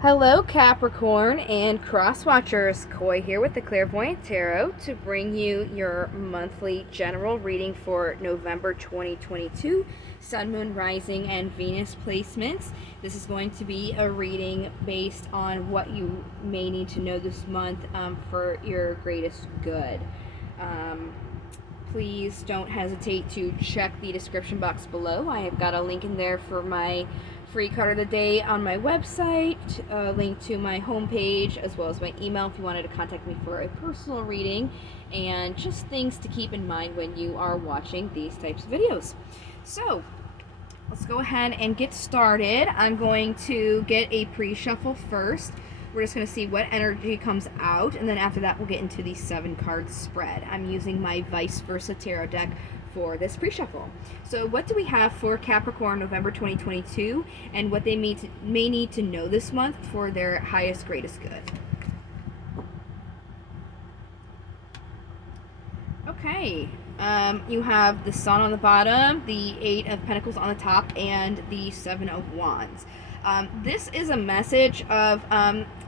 Hello, Capricorn and Cross Watchers. Koi here with the Clairvoyant Tarot to bring you your monthly general reading for November 2022, Sun, Moon, Rising, and Venus placements. This is going to be a reading based on what you may need to know this month for your greatest good. Please don't hesitate to check the description box below. I have got a link in there for my free card of the day on my website, a link to my homepage, as well as my email if you wanted to contact me for a personal reading, and just things to keep in mind when you are watching these types of videos. So, let's go ahead and get started. I'm going to get a pre-shuffle first. We're just going to see what energy comes out, and then after that we'll get into the 7-card spread. I'm using my Vice Versa Tarot deck for this pre-shuffle. So what do we have for Capricorn November 2022, and what they may need to know this month for their highest, greatest good? Okay, you have the Sun on the bottom, the 8 of Pentacles on the top, and the 7 of Wands. This is a message of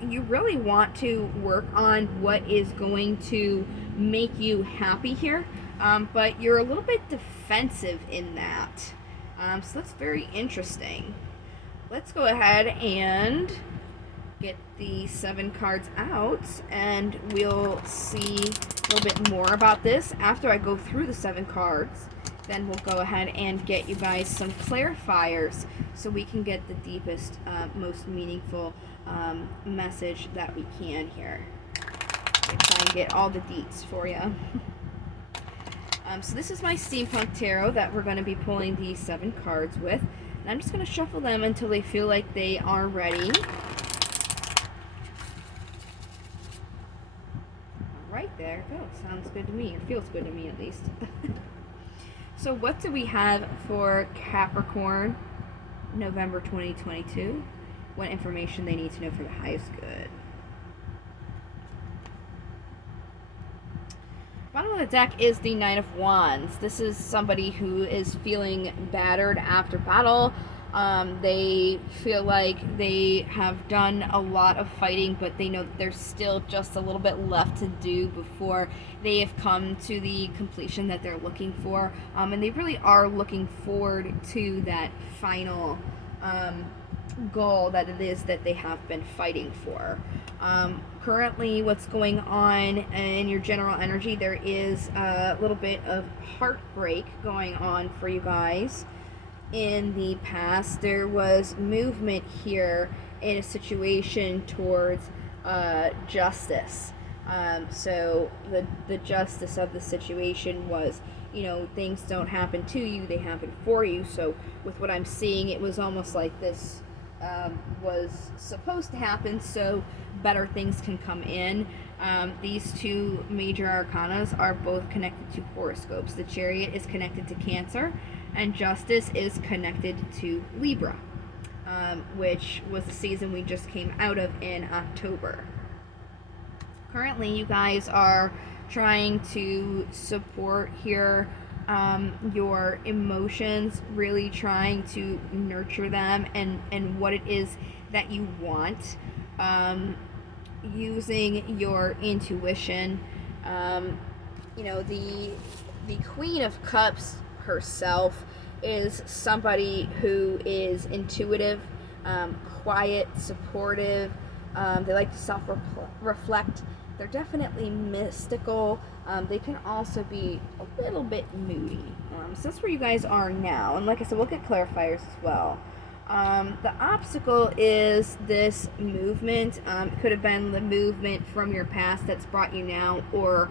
you really want to work on what is going to make you happy here, but you're a little bit defensive in that. So that's very interesting. Let's go ahead and get the 7 cards out, and we'll see a little bit more about this after I go through the 7 cards. Then we'll go ahead and get you guys some clarifiers so we can get the deepest, most meaningful message that we can here. I'll try and get all the deets for you. So this is my Steampunk Tarot that we're going to be pulling these 7 cards with. And I'm just going to shuffle them until they feel like they are ready. Right, there it goes. Sounds good to me, or feels good to me at least. So what do we have for Capricorn November 2022? What information they need to know for the highest good? Bottom of the deck is the Knight of Wands. This is somebody who is feeling battered after battle. They feel like they have done a lot of fighting, but they know that there's still just a little bit left to do before they have come to the completion that they're looking for. And they really are looking forward to that final goal that it is that they have been fighting for. Currently, what's going on in your general energy, there is a little bit of heartbreak going on for you guys. In the past, there was movement here in a situation towards justice. So the justice of the situation was, things don't happen to you, they happen for you. So with what I'm seeing, it was almost like this was supposed to happen so better things can come in. These 2 major arcanas are both connected to horoscopes. The Chariot is connected to Cancer, and Justice is connected to Libra, which was the season we just came out of in October. Currently, you guys are trying to support here your emotions, really trying to nurture them and what it is that you want, using your intuition. The Queen of Cups herself is somebody who is intuitive, quiet, supportive. They like to self-reflect. They're definitely mystical. They can also be a little bit moody. So that's where you guys are now. And like I said, we'll get clarifiers as well. The obstacle is this movement. It could have been the movement from your past that's brought you now, or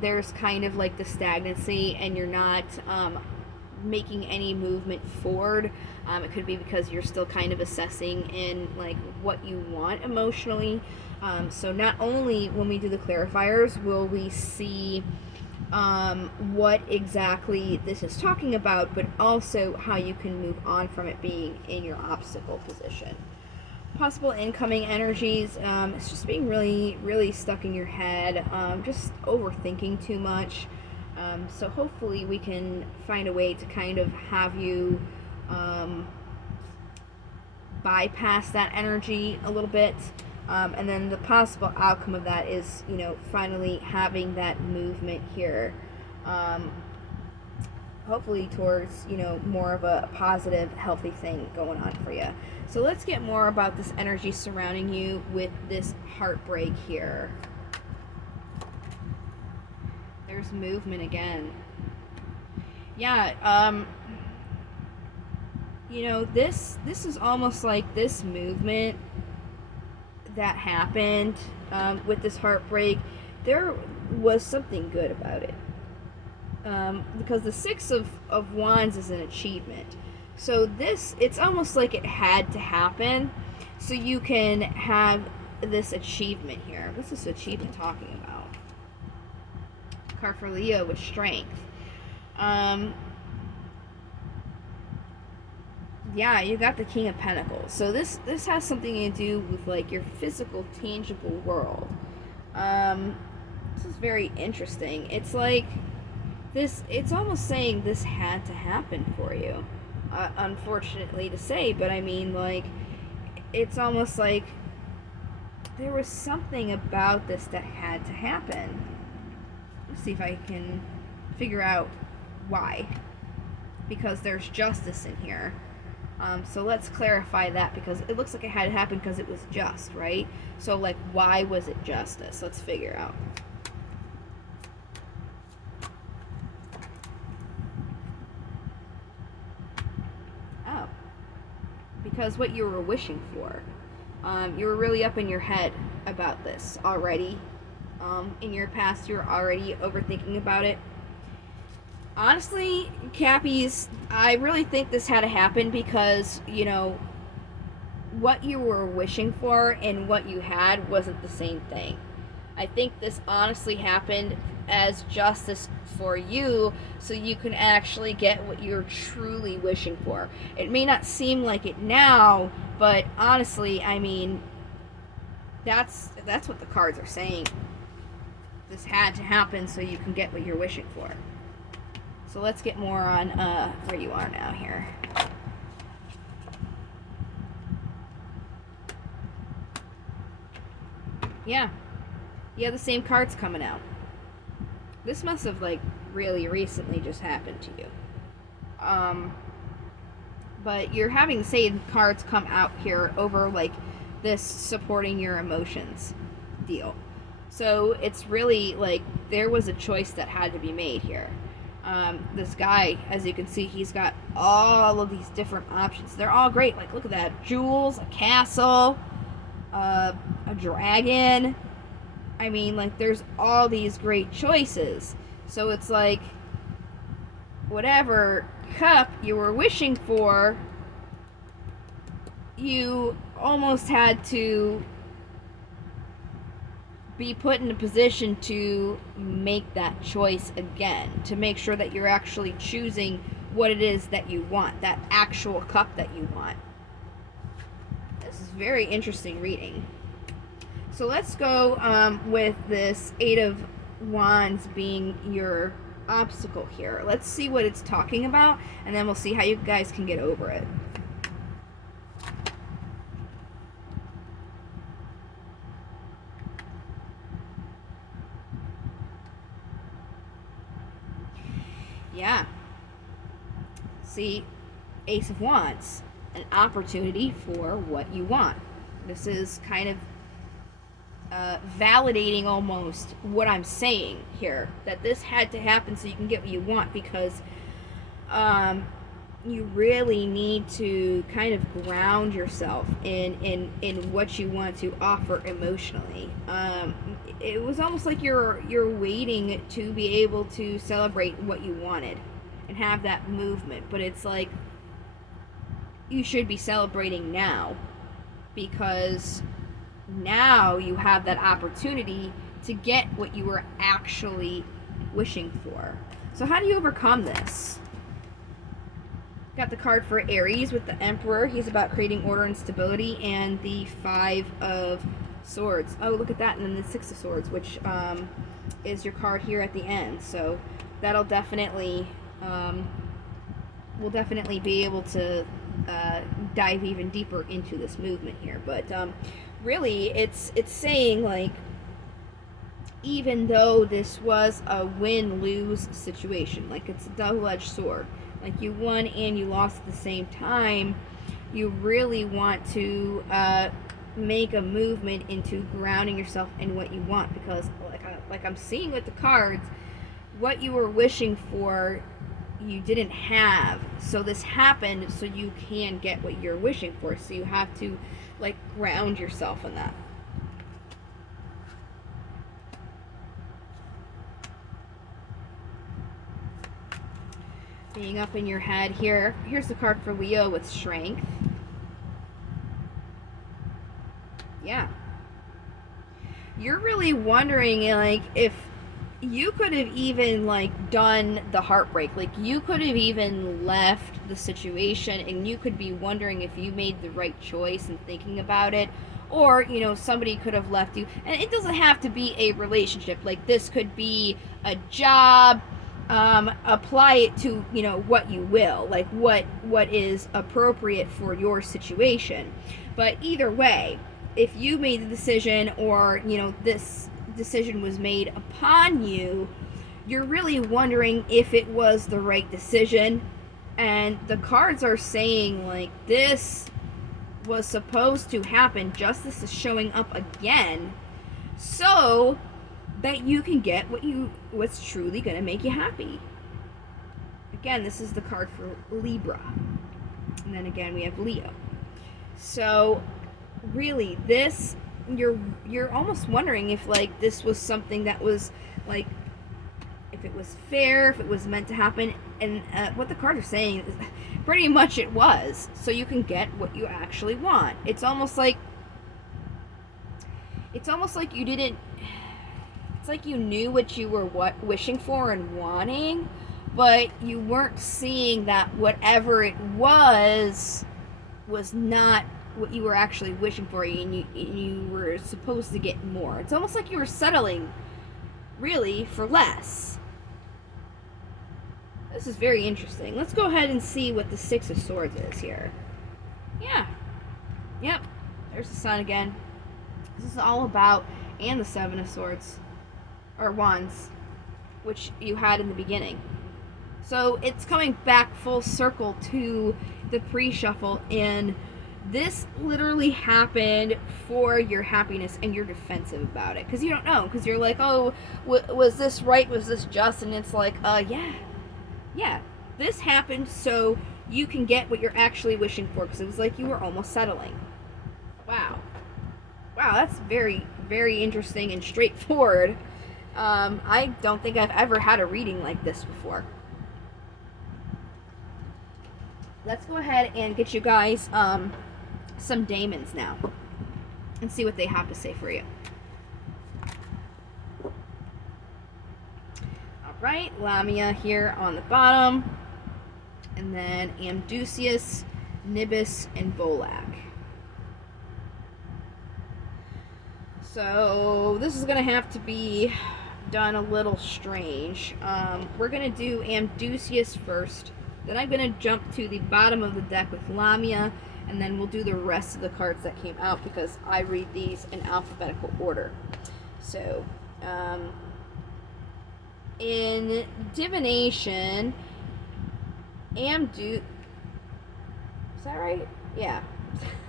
there's kind of like the stagnancy and you're not making any movement forward. It could be because you're still kind of assessing in like what you want emotionally. So not only when we do the clarifiers will we see what exactly this is talking about, but also how you can move on from it being in your obstacle position. Possible incoming energies, it's just being really, really stuck in your head, just overthinking too much. So hopefully we can find a way to kind of have you bypass that energy a little bit. And then the possible outcome of that is, you know, finally having that movement here. Hopefully towards, you know, more of a positive, healthy thing going on for you. So let's get more about this energy surrounding you with this heartbreak here. There's movement again. Yeah, you know, this is almost like this movement that happened with this heartbreak. There was something good about it. Because the Six of Wands is an achievement. So this, it's almost like it had to happen so you can have this achievement here. What's this achievement talking about? Card for Leo with strength. Yeah, you got the King of Pentacles. So this has something to do with like your physical, tangible world. This is very interesting. It's like this, it's almost saying this had to happen for you. Unfortunately to say, but I mean, like, it's almost like there was something about this that had to happen. Let's see if I can figure out why. Because there's justice in here. So let's clarify that, because it looks like it had to happen because it was just, right? So, like, why was it justice? Let's figure out. Oh. Because what you were wishing for. You were really up in your head about this already. In your past, you were already overthinking about it. Honestly, Cappies, I really think this had to happen because, you know, what you were wishing for and what you had wasn't the same thing. I think this honestly happened as justice for you so you can actually get what you're truly wishing for. It may not seem like it now, but honestly, I mean, that's what the cards are saying. This had to happen so you can get what you're wishing for. So let's get more on where you are now here. Yeah. Yeah, the same cards coming out. This must have, like, really recently just happened to you. But you're having the same cards come out here over, like, this supporting your emotions deal. So it's really, like, there was a choice that had to be made here. This guy, as you can see, he's got all of these different options. They're all great. Like, look at that. Jewels, a castle, a dragon. I mean, like, there's all these great choices. So it's like, whatever cup you were wishing for, you almost had to be put in a position to make that choice again, to make sure that you're actually choosing what it is that you want, that actual cup that you want. This is very interesting reading. So let's go with this Eight of Wands being your obstacle here. Let's see what it's talking about, and then we'll see how you guys can get over it. Yeah. See, Ace of Wands, an opportunity for what you want. This is kind of validating almost what I'm saying here, that this had to happen so you can get what you want, because you really need to kind of ground yourself in what you want to offer emotionally. It was almost like you're waiting to be able to celebrate what you wanted and have that movement, but it's like you should be celebrating now, because now you have that opportunity to get what you were actually wishing for. So how do you overcome this? Got the card for Aries with the Emperor. He's about creating order and stability, and the Five of Swords. Oh, look at that. And then the Six of Swords, which is your card here at the end. So that'll definitely we'll definitely be able to dive even deeper into this movement here. But really, it's saying, like, even though this was a win-lose situation, like it's a double-edged sword, like you won and you lost at the same time, you really want to make a movement into grounding yourself in what you want, because like I'm seeing with the cards, what you were wishing for you didn't have, so this happened so you can get what you're wishing for, so you have to like ground yourself in that. Being up in your head here. Here's the card for Leo with strength. Yeah. You're really wondering, like, if you could have even, like, done the heartbreak. Like, you could have even left the situation, and you could be wondering if you made the right choice and thinking about it. Or, you know, somebody could have left you. And it doesn't have to be a relationship. Like, this could be a job. Apply it to, you know, what you will, like what is appropriate for your situation. But either way, if you made the decision, or, you know, this decision was made upon you, you're really wondering if it was the right decision. And the cards are saying, like, this was supposed to happen. Justice is showing up again, so that you can get what's truly going to make you happy. Again, this is the card for Libra. And then again, we have Leo. So really, this, you're almost wondering if, like, this was something that was, like, if it was fair, if it was meant to happen. And what the cards are saying is pretty much it was, so you can get what you actually want. It's almost like you didn't, it's like you knew what you were wishing for and wanting, but you weren't seeing that whatever it was not what you were actually wishing for, and you were supposed to get more. It's almost like you were settling, really, for less. This is very interesting. Let's go ahead and see what the Six of Swords is here. Yeah. Yep. There's the Sun again. This is all about, and the Seven of Swords. Or Wands, which you had in the beginning. So it's coming back full circle to the pre-shuffle, and this literally happened for your happiness, and you're defensive about it because you don't know, because you're like, oh, was this right, was this just? And it's like, yeah, this happened so you can get what you're actually wishing for, because it was like you were almost settling. Wow, that's very, very interesting and straightforward. I don't think I've ever had a reading like this before. Let's go ahead and get you guys some daemons now and see what they have to say for you. Alright, Lamia here on the bottom, and then Amdusius, Nibis, and Volak. So this is going to have to be done a little strange. We're going to do Amdusius first, then I'm going to jump to the bottom of the deck with Lamia, and then we'll do the rest of the cards that came out, because I read these in alphabetical order. So, in divination, is that right? Yeah.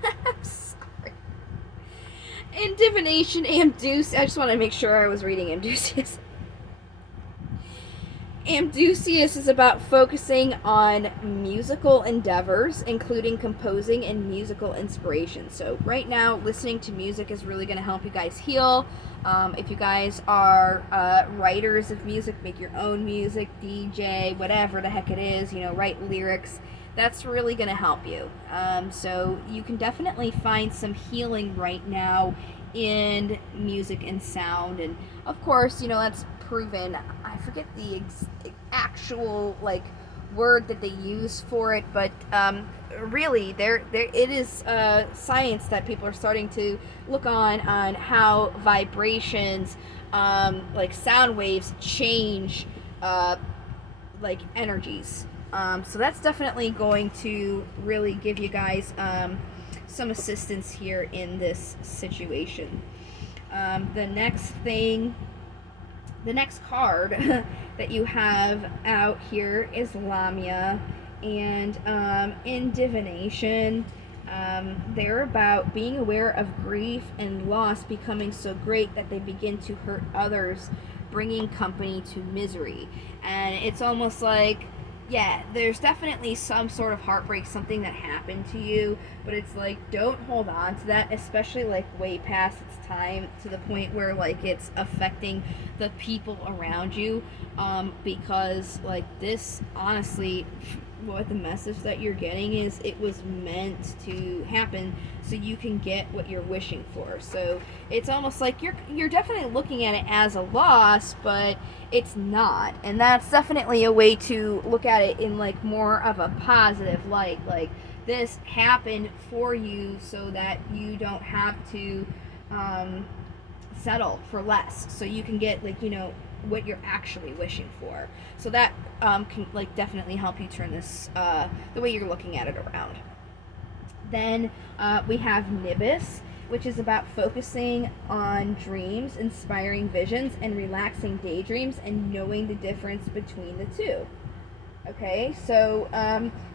I'm sorry. In divination, Amdusius, I just want to make sure I was reading Amdusius. Amdusius is about focusing on musical endeavors, including composing and musical inspiration. So right now, listening to music is really going to help you guys heal. If you guys are writers of music, make your own music, DJ, whatever the heck it is, you know, write lyrics. That's really going to help you. So you can definitely find some healing right now in music and sound. And of course, you know, that's proven. I forget the actual like word that they use for it, but really there it is science that people are starting to look on how vibrations, like sound waves, change like energies. So that's definitely going to really give you guys some assistance here in this situation. The next card that you have out here is Lamia, and in divination, they're about being aware of grief and loss becoming so great that they begin to hurt others, bringing company to misery. And it's almost like, yeah, there's definitely some sort of heartbreak, something that happened to you, but it's like, don't hold on to that, especially like way past its time, to the point where like it's affecting the people around you, because like this, honestly, what the message that you're getting is, it was meant to happen so you can get what you're wishing for. So it's almost like you're definitely looking at it as a loss, but it's not. And that's definitely a way to look at it in like more of a positive light. Like, this happened for you so that you don't have to settle for less, so you can get, like, you know, what you're actually wishing for. So that can like definitely help you turn this the way you're looking at it around. Then we have Nibis, which is about focusing on dreams, inspiring visions, and relaxing daydreams, and knowing the difference between the two. Okay, so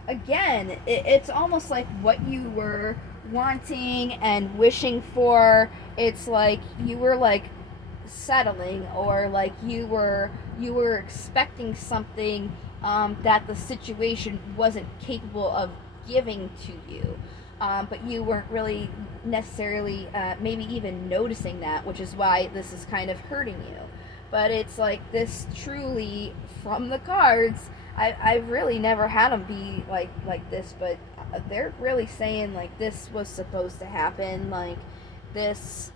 again, it's almost like what you were wanting and wishing for. It's like you were like settling, or like you were expecting something that the situation wasn't capable of giving to you, but you weren't really necessarily maybe even noticing that, which is why this is kind of hurting you. But it's like, this truly, from the cards, I've really never had them be like this, but they're really saying like this was supposed to happen. Like, this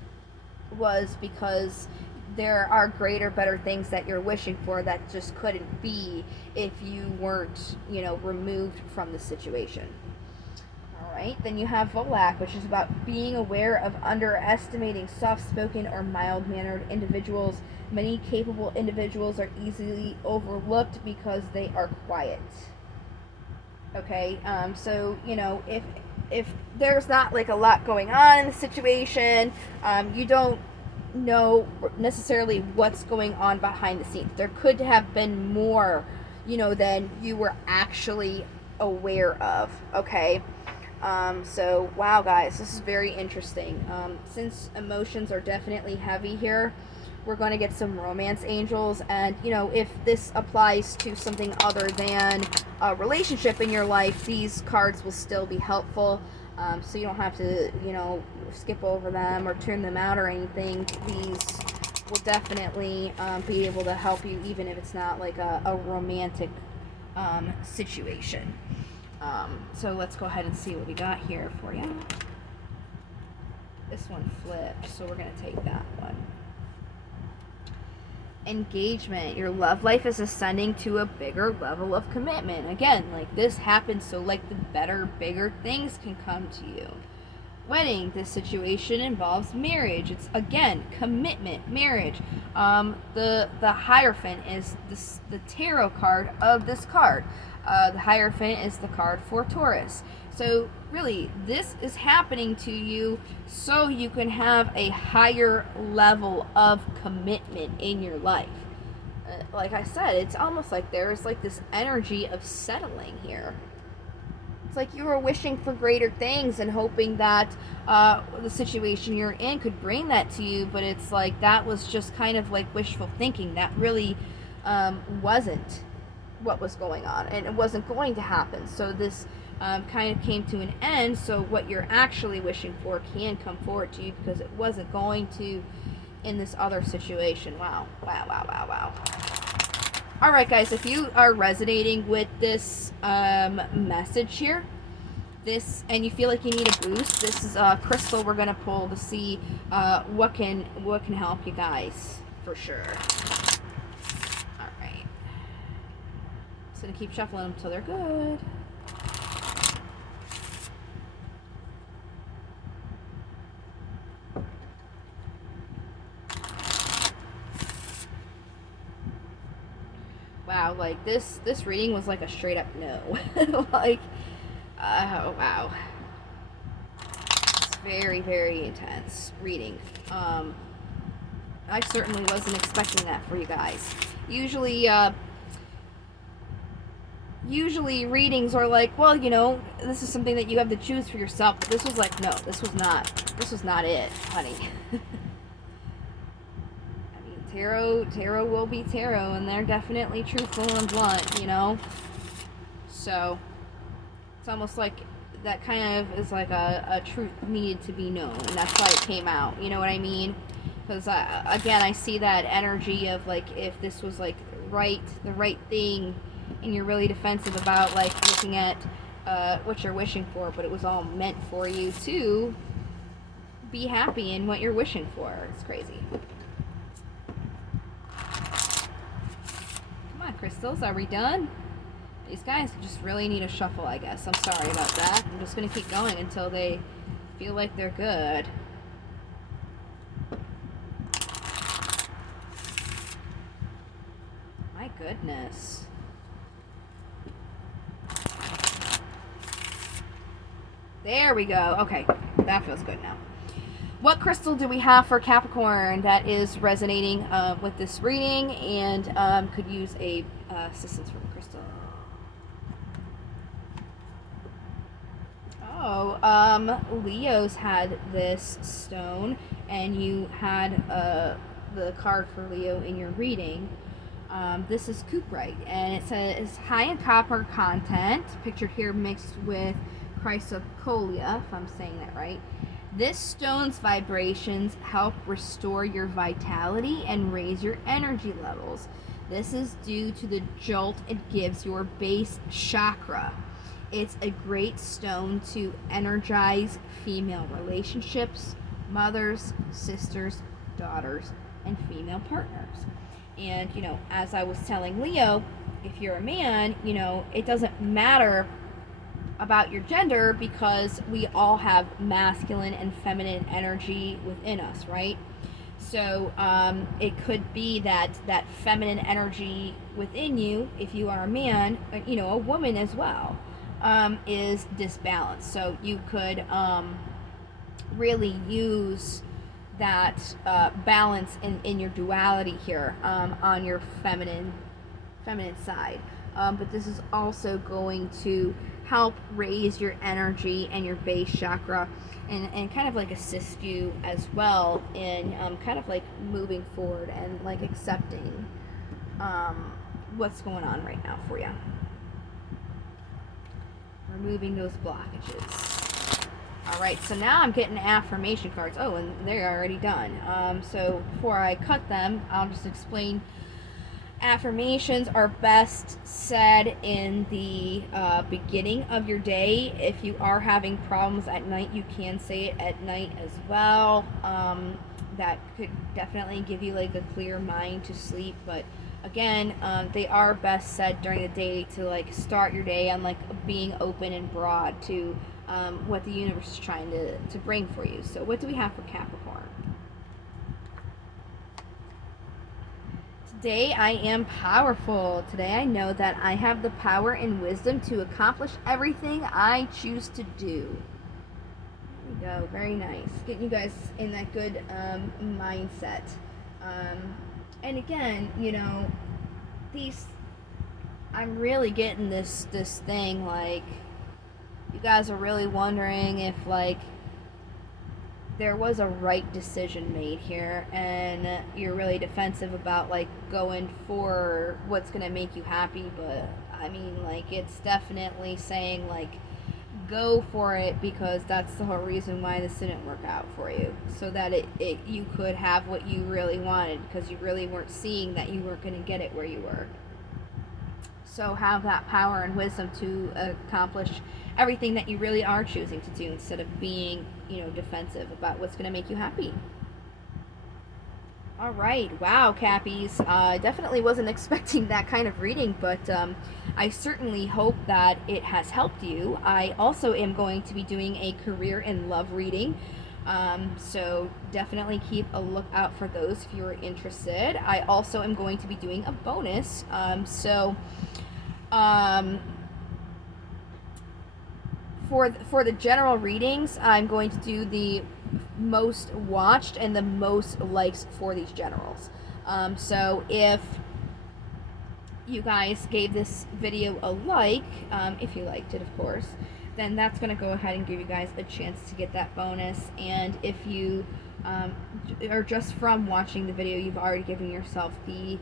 was because there are greater, better things that you're wishing for that just couldn't be if you weren't, you know, removed from the situation. Alright, then you have Volak, which is about being aware of underestimating soft-spoken or mild-mannered individuals. Many capable individuals are easily overlooked because they are quiet. Okay, so, you know, if there's not like a lot going on in the situation, you don't know necessarily what's going on behind the scenes. There could have been more, you know, than you were actually aware of. Okay, so wow, guys, this is very interesting. Since emotions are definitely heavy here, we're going to get some romance angels, and you know, if this applies to something other than a relationship in your life, these cards will still be helpful. So you don't have to, you know, skip over them or turn them out or anything. These will definitely be able to help you, even if it's not like a romantic situation. So let's go ahead and see what we got here for you. This one flipped, so we're going to take that one. Engagement. Your love life is ascending to a bigger level of commitment. Again, like, this happens so like the better, bigger things can come to you. Wedding. This situation involves marriage. It's, again, commitment, marriage. The Hierophant is the tarot card of this card. The Hierophant is the card for Taurus. So really, this is happening to you so you can have a higher level of commitment in your life. Like I said, it's almost like there's like this energy of settling here. It's like you were wishing for greater things and hoping that the situation you're in could bring that to you, but it's like that was just kind of like wishful thinking. That really wasn't what was going on, and it wasn't going to happen. So this kind of came to an end, so what you're actually wishing for can come forward to you, because it wasn't going to in this other situation. Wow. Alright, guys, if you are resonating with this message here, and you feel like you need a boost, this is a crystal we're going to pull to see what can help you guys for sure. Alright. Just going to keep shuffling them until they're good. Wow, wow, like this reading was like a straight up no. Like, oh wow. It's very, very intense reading. I certainly wasn't expecting that for you guys. Usually readings are like, well, you know, this is something that you have to choose for yourself. But this was like, no, this was not it, honey. I mean, tarot will be tarot, and they're definitely truthful and blunt, you know? So, it's almost like that kind of is like a truth needed to be known, and that's why it came out, you know what I mean? Because, again, I see that energy of, like, if this was, like, the right thing, and you're really defensive about, like, looking at what you're wishing for, but it was all meant for you to be happy in what you're wishing for. It's crazy. Come on, crystals, are we done? These guys just really need a shuffle, I guess. I'm sorry about that. I'm just going to keep going until they feel like they're good. My goodness. There we go. Okay, that feels good now. What crystal do we have for Capricorn that is resonating with this reading and could use a assistance from a crystal? Oh, Leo's had this stone, and you had the card for Leo in your reading. This is Cuprite, and it says high in copper content, pictured here mixed with chrysocolla, if I'm saying that right. This stone's vibrations help restore your vitality and raise your energy levels. This is due to the jolt it gives your base chakra. It's a great stone to energize female relationships, mothers, sisters, daughters, and female partners. And, you know, as I was telling Leo, if you're a man, you know, it doesn't matter about your gender because we all have masculine and feminine energy within us, right? So it could be that feminine energy within you, if you are a man, you know, a woman as well, is disbalanced. So you could really use that balance in your duality here on your feminine side. But this is also going to help raise your energy and your base chakra and kind of like assist you as well in kind of like moving forward and like accepting what's going on right now for you. Removing those blockages. Alright, so now I'm getting affirmation cards. Oh, and they're already done. So before I cut them, I'll just explain. Affirmations are best said in the beginning of your day. If you are having problems at night, you can say it at night as well. That could definitely give you like a clear mind to sleep. But again, they are best said during the day to like start your day on like being open and broad to what the universe is trying to bring for you. So what do we have for Capricorn? Today I am powerful. Today I know that I have the power and wisdom to accomplish everything I choose to do. There we go. Very nice. Getting you guys in that good mindset. And again, you know, I'm really getting this thing like you guys are really wondering if like there was a right decision made here and you're really defensive about like going for what's gonna make you happy, but I mean like it's definitely saying like go for it because that's the whole reason why this didn't work out for you, so that you could have what you really wanted because you really weren't seeing that you weren't gonna get it where you were. So have that power and wisdom to accomplish everything that you really are choosing to do instead of being, you know, defensive about what's going to make you happy. All right. Wow, Cappies. Definitely wasn't expecting that kind of reading, but I certainly hope that it has helped you. I also am going to be doing a career and love reading So definitely keep a lookout for those if you're interested. I also am going to be doing a bonus. For the general readings, I'm going to do the most watched and the most likes for these generals. So if you guys gave this video a like, if you liked it, of course, then that's going to go ahead and give you guys a chance to get that bonus. And if you are just from watching the video, you've already given yourself the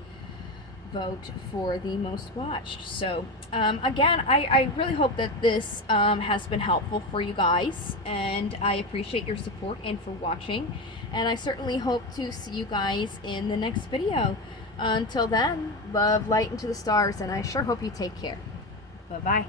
vote for the most watched. So again, I really hope that this has been helpful for you guys, and I appreciate your support and for watching, and I certainly hope to see you guys in the next video. Until then, love, light, into the stars, and I sure hope you take care. Bye bye.